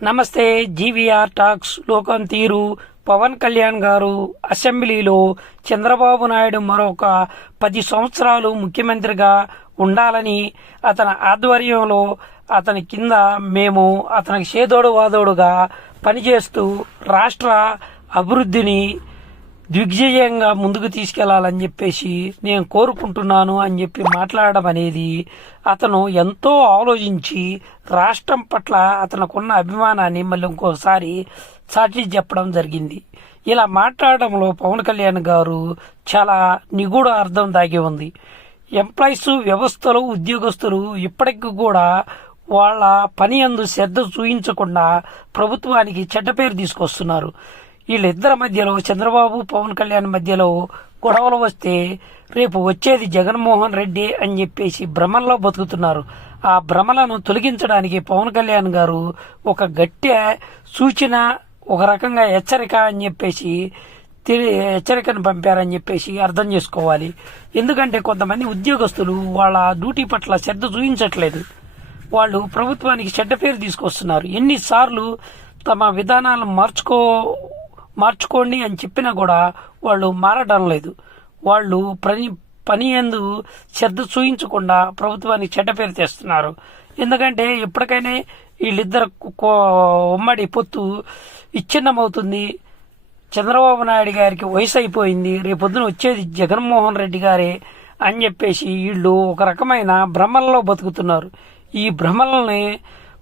నమస్తే GVR talks లోకం తీరు. పవన్ కళ్యాణ్ గారు అసెంబ్లీలో చంద్రబాబు నాయుడు మరొక పది సంవత్సరాలు ముఖ్యమంత్రిగా ఉండాలని అతని ఆధ్వర్యంలో అతని కింద మేము అతనికి చేదోడు వాదోడుగా పనిచేస్తూ రాష్ట్ర అభివృద్ధిని దిగ్విజయంగా ముందుకు తీసుకెళ్ళాలని చెప్పేసి నేను కోరుకుంటున్నాను అని చెప్పి మాట్లాడడం అనేది అతను ఎంతో ఆలోచించి రాష్ట్రం పట్ల అతనుకున్న అభిమానాన్ని మళ్ళీ ఇంకోసారి సాటి చెప్పడం జరిగింది. ఇలా మాట్లాడడంలో పవన్ కళ్యాణ్ గారు చాలా నిగూఢ అర్థం దాగి ఉంది. ఎంప్లాయీస్ వ్యవస్థలు ఉద్యోగస్తులు ఇప్పటికి కూడా వాళ్ళ పని అందు శ్రద్ధ చూపించకుండా ప్రభుత్వానికి చెడ్డ పేరు తీసుకొస్తున్నారు. వీళ్ళిద్దరి మధ్యలో చంద్రబాబు పవన్ కళ్యాణ్ మధ్యలో గొడవలు వస్తే రేపు వచ్చేది జగన్మోహన్ రెడ్డి అని చెప్పేసి భ్రమల్లో బతుకుతున్నారు. ఆ భ్రమలను తొలగించడానికి పవన్ కళ్యాణ్ గారు ఒక గట్టి సూచన ఒక రకంగా హెచ్చరిక అని చెప్పేసి హెచ్చరికను పంపారని చెప్పేసి అర్థం చేసుకోవాలి. ఎందుకంటే కొంతమంది ఉద్యోగస్తులు వాళ్ళ డ్యూటీ పట్ల శ్రద్ధ చూపించట్లేదు. వాళ్ళు ప్రభుత్వానికి చెడ్డ పేరు తీసుకొస్తున్నారు. ఎన్నిసార్లు తమ విధానాలను మార్చుకో మార్చుకోండి అని చెప్పినా కూడా వాళ్ళు మారడం లేదు. వాళ్ళు పని పని ఎందు శ్రద్ధ చూయించకుండా ప్రభుత్వానికి చెడ్డ పేరు తెస్తున్నారు. ఎందుకంటే ఎప్పటికైనా వీళ్ళిద్దరు కో- ఉమ్మడి పొత్తు విచ్ఛిన్నమవుతుంది. చంద్రబాబు నాయుడు గారికి వయసు అయిపోయింది. రేపొద్దున వచ్చేది జగన్మోహన్ రెడ్డి గారే అని చెప్పేసి వీళ్ళు ఒక రకమైన భ్రమల్లో బతుకుతున్నారు. ఈ భ్రమలని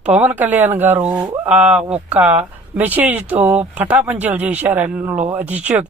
పవన్ కళ్యాణ్ గారు ఆ ఒక్క మెసేజ్తో పటాపంచలు అందులో అతిశయోక్తి.